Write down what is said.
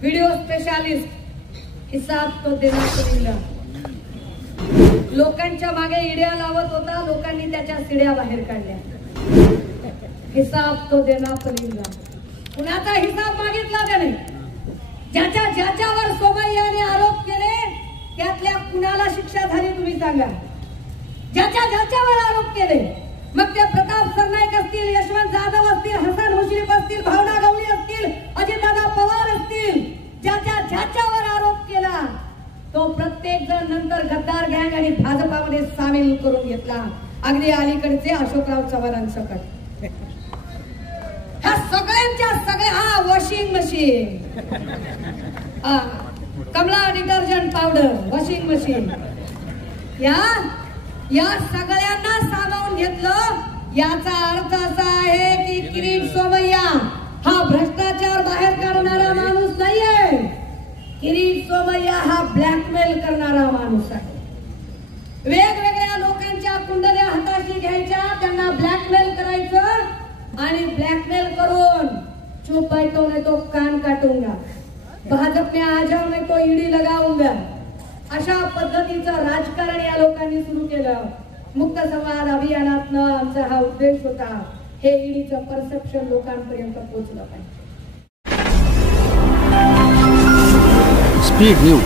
Video specialist, हिसाब तो देना पडेगा। लोकांच्या मागे इड्या लावत होता, लोकांनी त्याच्या सिड्या बाहेर काढल्या। हिसाब तो देना पडेगा। कुणाचा हिसाब मागितला का नाही? ज्याच्यावर सोमय्याने आरोप केले त्यातल्या कुणाला शिक्षा झाली तुम्ही सांगा? ज्याच्यावर आरोप केले, मग ते प्रताप सरनाईक असतील, यशवंत जाधव असतील, हसन मुश्रीफ असतील, भावना गवळी असतील, अजितदादा पवार असतील, ज्याच्यावर आरोप केला तो प्रत्येक जण नंतर गद्दार गँग आणि भाजपामध्ये सामील करून घेतला, अगदी अलीकडचे अशोकराव चव्हाणांसकट। ह्या सगळ्यांच्या सगळ्या washing machine, Kamala detergent powder, washing machine, या सगळ्यांना सामावून घेतलं। याचा अर्थ असा आहे की किरीट सोमय्या हा भ्रष्टाचार बाहेर काढणारा माणूस नाहीये। किरीट सोमय्या हा ब्लॅकमेल करणारा माणूस आहे। वेगवेगळ्या लोकांच्या कुंडल्या हाताशी घ्यायच्या, त्यांना ब्लॅकमेल करायचं आणि ब्लॅकमेल करून चुप बैठवणे तो कान काटूंगा, भाजप में आ जाओ नहीं तो ईडी लगाऊंगा, अशा पद्धतीचं राजकारण या लोकांनी सुरू केलं। मुक्त संवाद अभियानातनं आमचा हा उद्देश होता, हे ईडीचं परसेप्शन लोकांपर्यंत पोहोचलं पाहिजे। Speed news